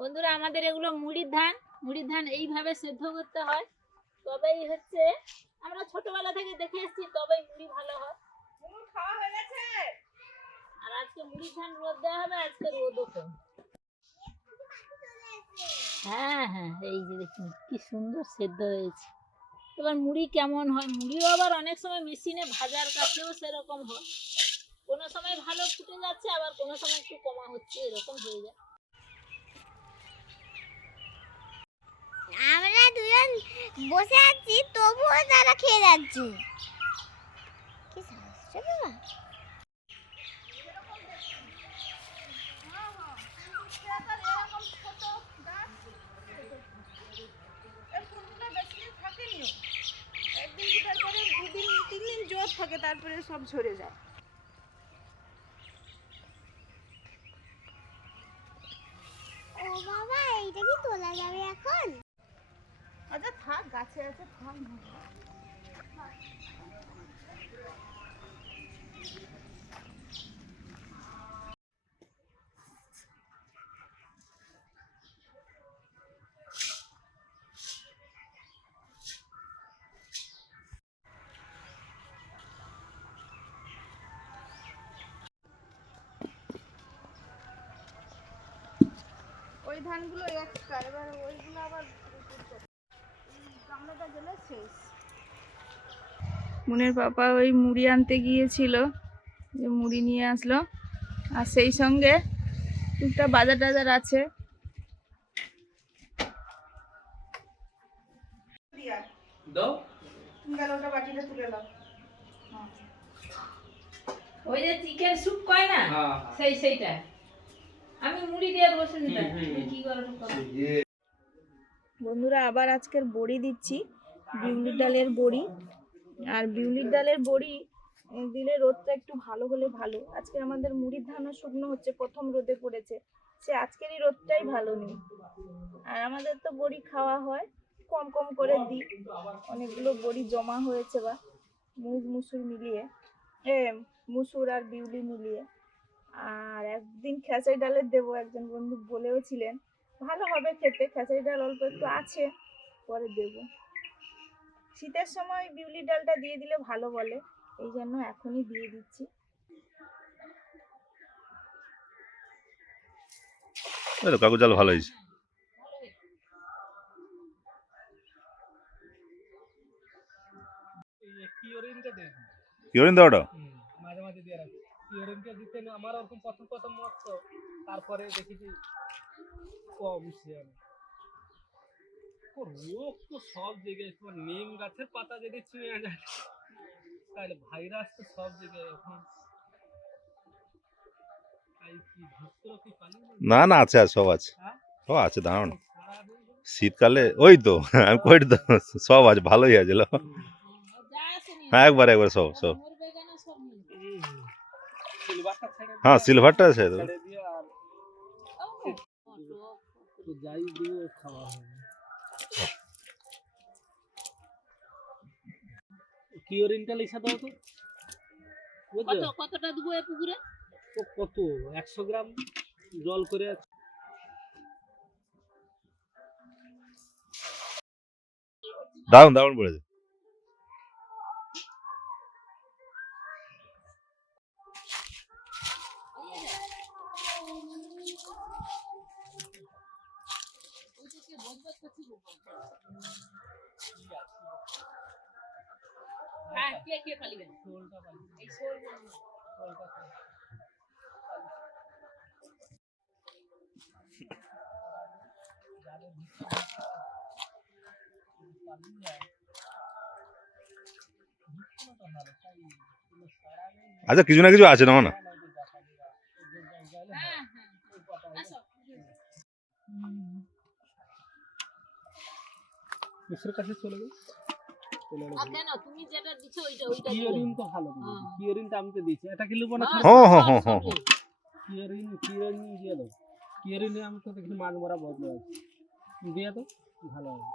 বন্ধুরা আমাদের এগুলো মুড়ির ধান এইভাবে সেদ্ধ করতে হয়, তবেই হচ্ছে আমরা ছোটবেলা থেকে দেখে এসেছি, তবেই মুড়ি ভালো হয়। খাওয়া হয়ে গেছে। আর আজকে মুড়ির ধান রোদ দেওয়া হবে, আজকে রোদও কম। হ্যাঁ হ্যাঁ, এই যে দেখুন কি সুন্দর সেদ্ধ হয়েছে। এবার মুড়ি কেমন হয়, মুড়িও আবার অনেক সময় মেশিনে ভাজার কাছেও সেরকম হয়, কোনো সময় ভালো ফুটে যাচ্ছে, আবার কোনো সময় একটু কমা হচ্ছে, এরকম হয়ে যায়। আমরা দুজন বসে আছি, তবুও তারা খেয়ে যাচ্ছে। কি সাহস বাবা! থাকে, তারপরে সব ঝরে যায়। ও বাবা, এইটা কি তোলা যাবে এখন? আচ্ছা থাক, গাছে আছে, থাক। ওই ধানগুলো এক্সট্রা, এবার ওইগুলো আবার গামলাটা গেলে শেষ। মুনের পাপা ওই মুড়ি আনতে গিয়েছিল, যে মুড়ি নিয়ে আসলো, আর সেই সঙ্গে টুকটা বাজার টাজার আছে। ওই যে চিকেন স্যুপ কয় না, সেইটা আমি মুড়ি দিয়ে দেবো। শুনতে কি করো। বন্ধুরা আবার আজকের বড়ি দিচ্ছি, বিউলির ডালের বড়ি। আর বিউলির ডালের বড়ি দিলে রোদটা একটু ভালো হলে ভালো। আজকে আমাদের মুড়ির ধানও শুকনো হচ্ছে, প্রথম রোদে পড়েছে, সে আজকেরই রোদটাই ভালো নেই। আর আমাদের তো বড়ি খাওয়া হয়, কম কম করে দিই, অনেকগুলো বড়ি জমা হয়েছে, বা মুগ মুসুর মিলিয়ে, মুসুর আর বিউলি মিলিয়ে। আর একদিন খেসারি ডালের দেবো, একজন বন্ধু বলেও ছিলেন, ভালো হবে খেতে। খেসারি ডাল অল্প একটু আছে, পরে দেব। শীতের সময় বিউলি ডালটা দিয়ে দিলে ভালো বলে, এই জন্য এখনই দিয়ে দিচ্ছি। কাগজ জাল ভালো হয়েছে। কিওরিন দাওটা মাঝে মাঝে দিয়ে রাখি, কিওরিনটা দিতে আমার ওরকম প্রথম মত, তো তারপরে দেখেছি কমছে। রোগ তো সব জায়গায়, তোমার নিম গাছের পাতা যদি চুঁয়ে যায় তাহলে ভাইরাস তো সব জায়গায় এখন। না না, আছে সব আছে, সব আছে, দাঁড়ান। শীতকালে ওই তো আমি কই তো সব আছে, ভালোই আছে। হ্যাঁ একবার সব সব। হ্যাঁ সিলভারটা আছে তো। যাই দিয়ে খাওয়া হয়। কিওরিনটা লিখা দাও তো। কতটা দেবো এই পুকুরে? কত 100 গ্রাম জল করে দারুন দারুন পড়েছে। হ্যাঁ কে পালিবেন এই শোল আচ্ছা কিছু না কিছু আছে না না। মিশ্রের কাছে চলে গেল। কেন তুমি যেটা দিছো ওইটা কিওরিন তো ভালো, কিওরিনটা আমি তো দিয়েছি। এটা কি লুবো না? হ্যাঁ হ্যাঁ হ্যাঁ হ্যাঁ কিওরিন দিয়ে দাও। কিওরিনে আমি তো দেখি মাছ মরা বদলে আছে, দিয়ে দাও, ভালো হবে।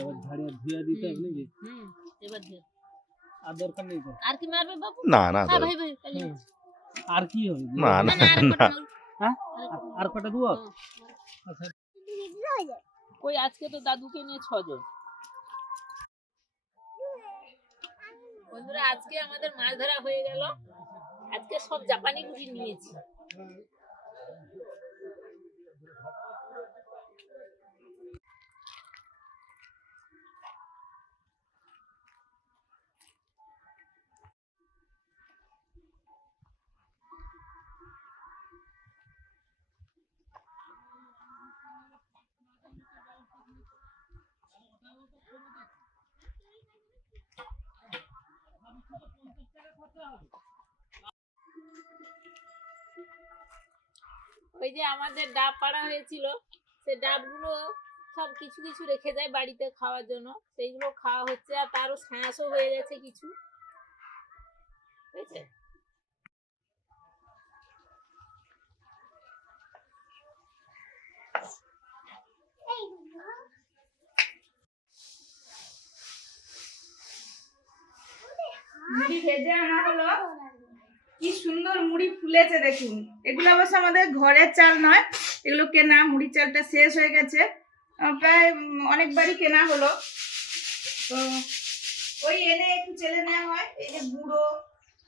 এবার ঝাড়িয়ে ধুয়ে দিতে হবে নাকি? এবার দিয়ে আর দরকার নেই তো। আর কি মারবে বাবু? না না হ্যাঁ ভাই ভাই তাহলে হুম। আর কি হবে? না না না না আর না কটা মারো। হ্যাঁ? আর কটা আর কটা দুয়া? মারো। আচ্ছা হয়ে যায়। কই আজকে তো দাদুকে নিয়ে 6 জন। বন্ধুরা আজকে আমাদের মাছ ধরা হয়ে গেল। আজকে সব জাপানি গুটি নিয়েছি। ওই যে আমাদের ডাব পাড়া হয়েছিল, সে ডাবগুলো সব কিছু কিছু রেখে যায় বাড়িতে খাওয়ার জন্য, সেইগুলো খাওয়া হচ্ছে। আর তারও শ্বাসও হয়ে গেছে কিছু, বুঝেছে? মুড়ি ভেজে আনা হলো। কি সুন্দর মুড়ি ফুলেছে দেখুন। এগুলো অবশ্য আমাদের ঘরের চাল নয়, এগুলো কেনা। মুড়ি চালটা শেষ হয়ে গেছে, প্রায় অনেকবারই কেনা হলো। তো ওই এনে একটু চেলে নেওয়া হয়। এই যে গুঁড়ো,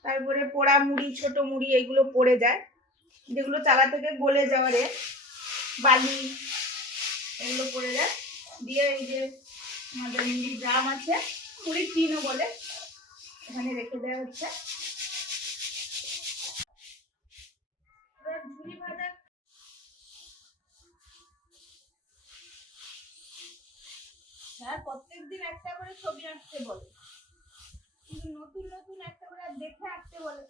তারপরে পোড়া মুড়ি, ছোট মুড়ি, এইগুলো পড়ে যায়, যেগুলো চালা থেকে গলে যাওয়ারে বালি, এগুলো পড়ে যায়। দিয়ে এই যে আমাদের মুড়ি ড্রাম আছে, মুড়ি টিনও বলে, এখানে রেখে দেওয়া হচ্ছে। ঝুড়ি ভাজা স্যার প্রত্যেকদিন একটা করে ছবি আঁকতে বলে, কিন্তু নতুন নতুন একটা করে দেখে আঁকতে বলে,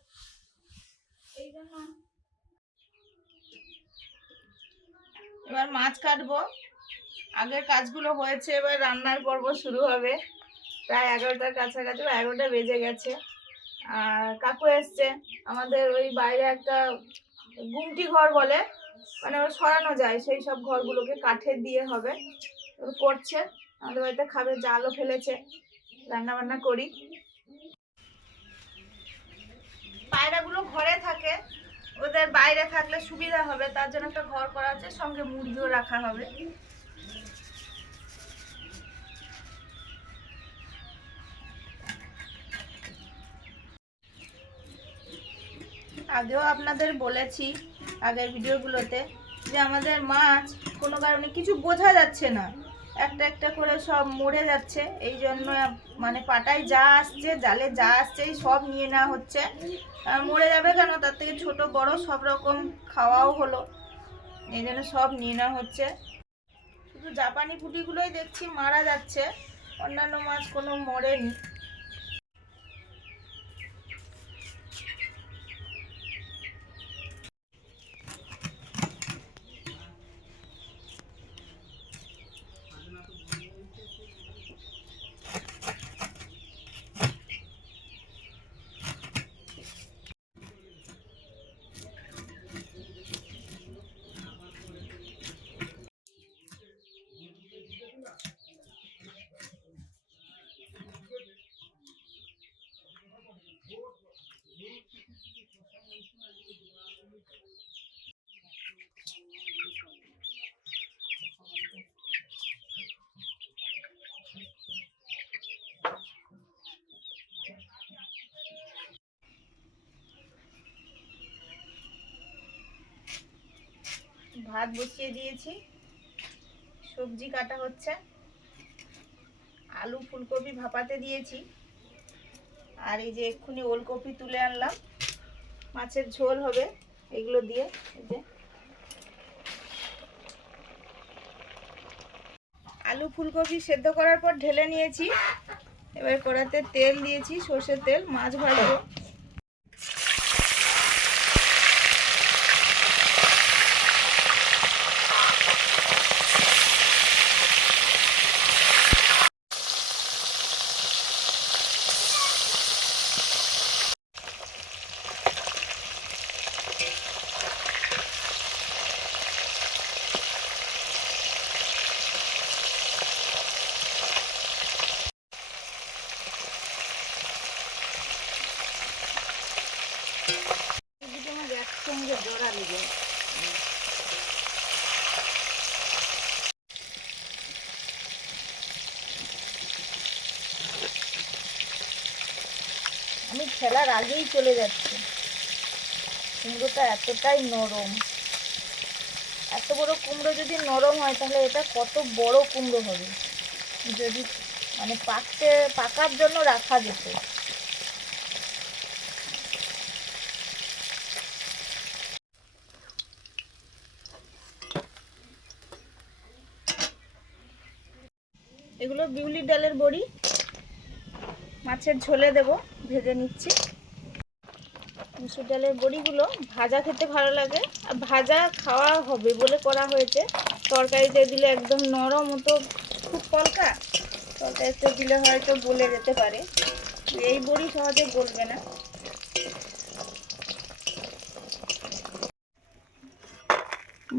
এই জন্য। এবার মাছ কাটবো। আগের কাজগুলো হয়েছে, এবার রান্নার পর্ব শুরু হবে। প্রায় 11টার কাছাকাছি, 11টা বেজে গেছে। আর কাকু এসছে। আমাদের ওই বাইরে একটা গুমটি ঘর বলে, মানে ওরা সরানো যায়, সেই সব ঘরগুলোকে কাঠের দিয়ে হবে, করছে। আমাদের বাড়িতে খাবে, জালও ফেলেছে, রান্না বান্না করি। পায়রাগুলো ঘরে থাকে, ওদের বাইরে থাকলে সুবিধা হবে, তার জন্য একটা ঘর করা আছে, সঙ্গে মুরগিও রাখা হবে। আগেও আপনাদের বলেছি আগের ভিডিওগুলোতে যে আমাদের মাছ কোনো কারণে কিছু বোঝা যাচ্ছে না, একটা একটা করে সব মরে যাচ্ছে। এই জন্য মানে পাটায় যা আসছে, জালে যা আসছে সব নিয়ে নেওয়া হচ্ছে। মরে যাবে কেন, তার থেকে ছোট বড় সব রকম খাওয়াও হলো, এই জন্য সব নিয়ে নেওয়া হচ্ছে। শুধু জাপানি পুঁটিগুলোই দেখছি মারা যাচ্ছে, অন্যান্য মাছ কোনো মরেনি। ভাত বসিয়ে দিয়েছি, সবজি কাটা হচ্ছে, আলু ফুলকপি ভাপাতে দিয়েছি, আর এই যে এক্ষুনি ওলকপি তুলে আনলাম, মাছের ঝোল হবে এগুলো দিয়ে। এই যে আলু ফুলকপি সেদ্ধ করার পর ঢেলে নিয়েছি। এবার কড়াতে তেল দিয়েছি, সর্ষের তেল, মাছ ভাজবো। আমি খেলার আগেই চলে যাচ্ছি। কুমড়োটা এতটাই নরম, এত বড় কুমড়ো যদি নরম হয় তাহলে এটা কত বড় কুমড়ো হবে যদি মানে পাকার জন্য রাখা যেত। এগুলো বিউলির ডালের বড়ি, মাছের ঝোলে দেব, ভেজে নিচ্ছি। মুসুর ডালের বড়িগুলো ভাজা খেতে ভালো লাগে, আর ভাজা খাওয়া হবে বলে করা হয়েছে। তরকারিতে দিলে একদম নরম মতো, খুব কলকা, তরকারিতে দিলে হয়তো গলে যেতে পারে, এই বড়ি সহজে গলবে না।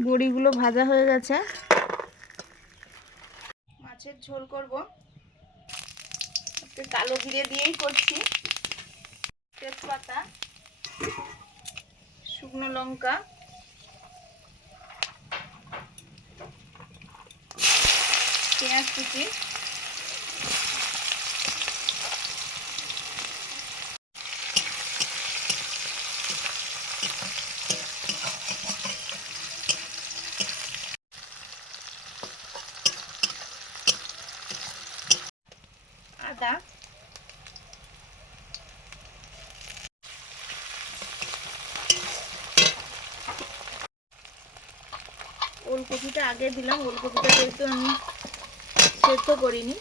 বড়িগুলো ভাজা হয়ে গেছে, মাছের ঝোল করব। একটু কালো জিরে দিয়েই করছি, তেজপাতা, শুকনো লঙ্কা, পেঁয়াজ কুচি, আদা, ওলকপিটা আগে দিলাম, ওলকপিটা যেহেতু আমি সেদ্ধ করিনি।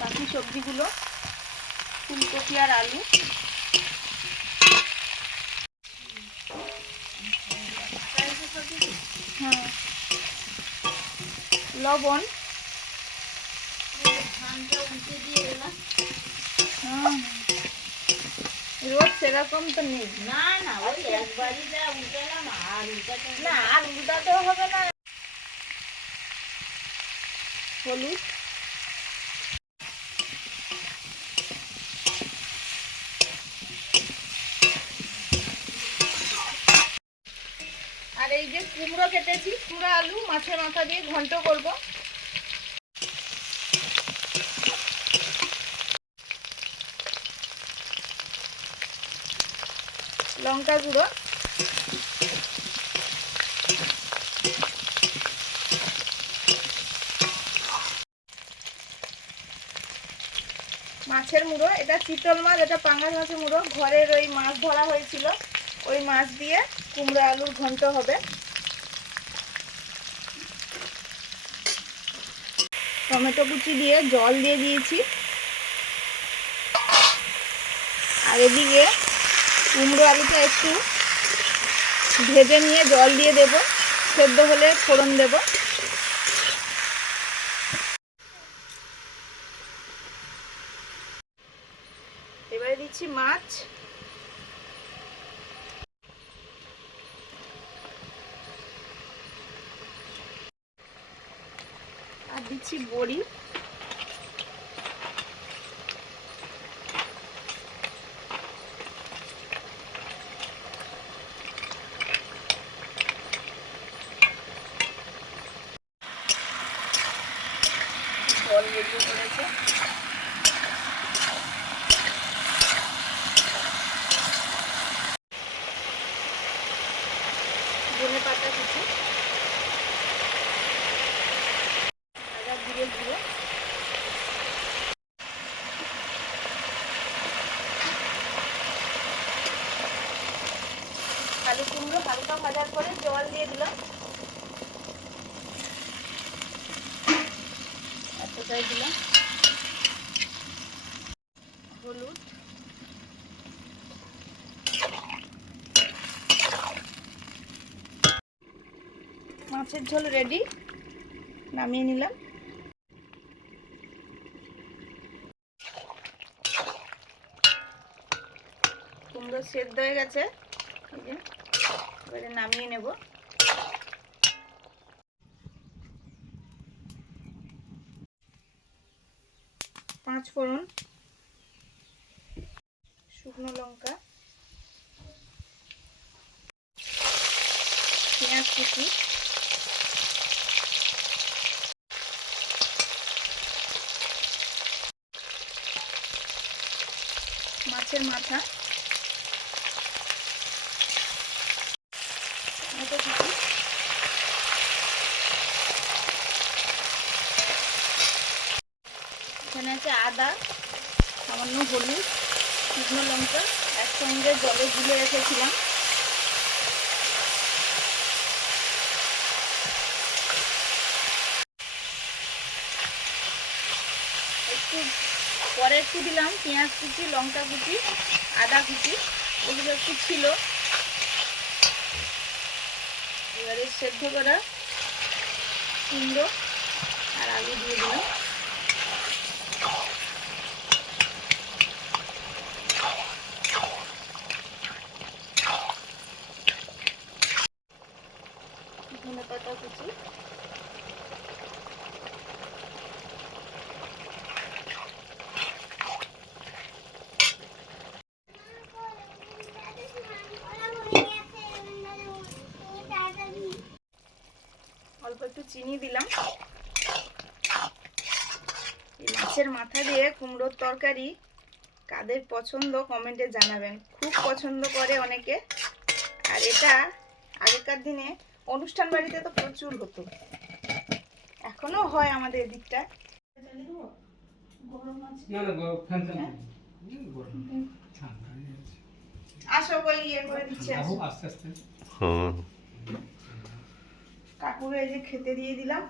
বাকি সবজিগুলো ফুলকপি আর আলু, হ্যাঁ, লবণ, রোদ সেরকম তো নেই। না না, ওই একবারই যা উল্টালাম, আর উল্টাতে না, আর উল্টাতেও হবে না। হলুদ, আর এই যে কুমড়ো কেটেছি, কুমড়ো আলু মাছের মাথা দিয়ে ঘন্ট করব। লঙ্কা গুঁড়ো, মাছের মুড়ো, এটা চিতল মাছ, এটা পাঙ্গাস মাছের মুড়ো, ঘরের ওই মাছ ধরা হয়েছিল, ওই মাছ দিয়ে কুমড়ো আলুর ঘন্ট হবে। টমেটো কুচি দিয়ে জল দিয়ে দিয়েছি, আর এদিকে কুমড়ো আলুটা একটু ভেজে নিয়ে জল দিয়ে দেব, সেদ্ধ হলে ফোড়ন দেব। এবারে দিচ্ছি মাছ, আর দিচ্ছি বড়ি, জল বেরিয়ে পড়েছে। ধনে পাতা কিছু, আদা জিরে গুঁড়ো, আলু কুমড়ো হালকা ভাজার পরে জল দিয়ে দিলাম, এতটাই দিলাম। হলুদ, মাছের ঝোল রেডি, নামিয়ে নিলাম। কুমড়ো সেদ্ধ হয়ে গেছে, এই যে এবারে নামিয়ে নেব। পাঁচ ফোড়ন, শুকনো লঙ্কা, পেঁয়াজ কুচি, মাছের মাথা, টমেটো কুচি, এখানে আছে আদা, সামান্য হলুদ, শুকনো লঙ্কা একসঙ্গে জলে গুলে রেখেছিলাম। একটু পরে একটু দিলাম পেঁয়াজ কুচি, লঙ্কা কুচি, আদা কুচি, এগুলো একটু ছিল। এবারে সেদ্ধ করা কুমড়ো আর আলু দিয়ে দিলাম। ধনেপাতা কুচি, অল্প একটু চিনি দিলাম। এই মাছের মাথা দিয়ে কুমড়োর তরকারি কাদের পছন্দ কমেন্টে জানাবেন। খুব পছন্দ করে অনেকে। আর এটা আগেকার দিনে অনুষ্ঠান বাড়িতে তো প্রচুর হতো, এখনো হয় আমাদের এদিকটা। আসো বই ইয়ে করে দিচ্ছে। আস্তে আস্তে কাকুরে এই যে খেতে দিয়ে দিলাম।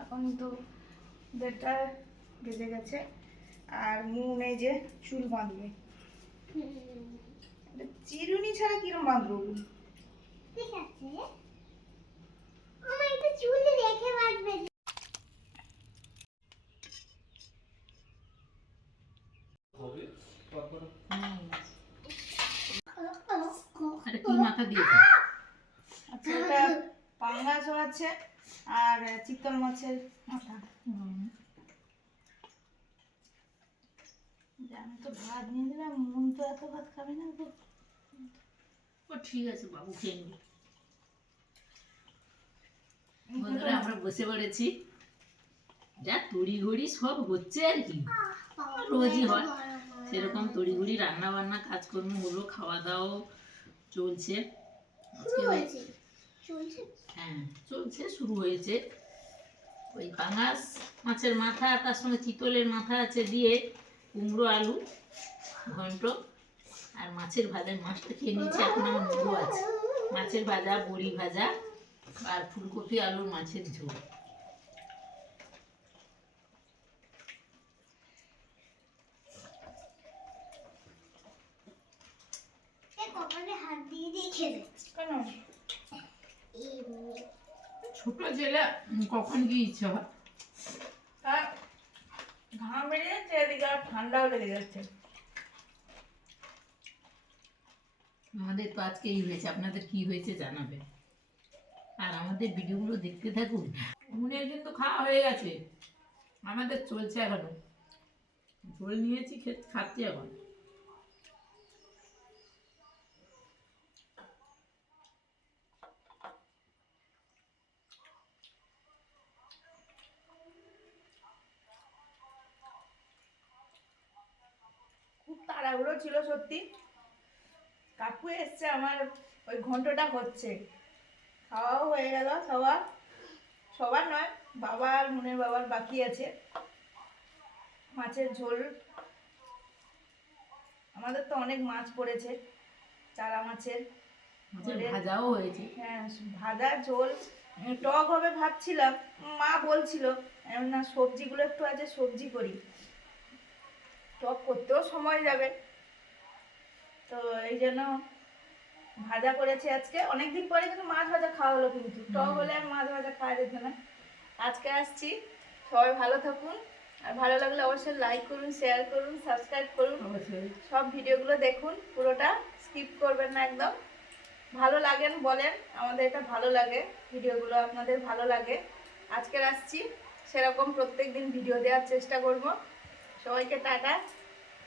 এখন তো 1:30 বেজে গেছে। আর মুন এই যে চুল বাঁধবে। চিরুনি ছাড়া কিরম বাঁধবো? ঠিক আছে, আমার একটু চুল রেখে বাঁধবে। কি মাথা দিয়েছে? আচ্ছা, এটা পাঙ্গাসও আছে আর চিতল মাছের মাথা। আমি তো ভাত নিয়ে দিলাম, মুন তো এত ভাত খাবে না তো। ও ঠিক আছে বাবু, খেয়ে নিবি। বন্ধুরা আমরা বসে পড়েছি, যা তড়িঘড়ি সব হচ্ছে আর কি, রোজই হয় সেরকম তড়িঘড়ি রান্না বান্না কাজকর্ম হলো, খাওয়া দাওয়া চলছে আজকে। হ্যাঁ চলছে, শুরু হয়েছে। ওই পাঙাশ মাছের মাথা, তার সঙ্গে চিতলের মাথা আছে দিয়ে কুমড়ো আলু ঘন্ট আর মাছের ভাজা। মাছটা খেয়ে নিয়েছি, এখন আমার মুড়ো আছে, মাছের ভাজা, বড়ি ভাজা আর ফুলকপি আলুর মাছের ঝোল। কপালে হাত দিয়ে দিয়ে খেলে কেন? ছোট ছেলে কখন কি ইচ্ছে হয়। আর ঘাম বেরিয়ে যাচ্ছে, এদিকে আর ঠান্ডাও লেগে যাচ্ছে। আমাদের তো আজকে এই হয়েছে, আপনাদের কি হয়েছে জানাবেন। আর আমাদের ভিডিওগুলো দেখতে থাকুন। মুনের কিন্তু খাওয়া হয়ে গেছে, আমাদের চলছে এখনো। ঝোল নিয়েছি, খাচ্ছি এখন। খুব তাড়াহুড়ো ছিল সত্যি। কাকু এসছে, আমার ওই ঘন্টটা হচ্ছে, খাওয়াও হয়ে গেল সবার। সবার নয়, বাবা আর মুনের বাবার বাকি আছে। মাছের ঝোল, আমাদের তো অনেক মাছ পড়েছে, চারা মাছের ভাজাও হয়েছে। হ্যাঁ, ভাজা ঝোল। টক হবে ভাবছিলাম, মা বলছিল না সবজিগুলো একটু আছে, সবজি করি, টক করতেও সময় যাবে, তো এই জন্য ভাজা করেছি আজকে। অনেকদিন পরে কিন্তু মাছ ভাজা খাওয়া হলো, কিন্তু টক হলে আর মাছ ভাজা খাওয়া যেত না। আজকে আসছি, সবাই ভালো থাকুন। আর ভালো লাগলে অবশ্যই লাইক করুন, শেয়ার করুন, সাবস্ক্রাইব করুন। অবশ্যই। সব ভিডিওগুলো দেখুন, পুরোটা স্কিপ করবেন না একদম। ভালো লাগেন বলেন, আমাদের এটা ভালো লাগে, ভিডিওগুলো আপনাদের ভালো লাগে। আজকে আসছি, সেরকম প্রত্যেক দিন ভিডিও দেওয়ার চেষ্টা করব। সবাইকে টাটা।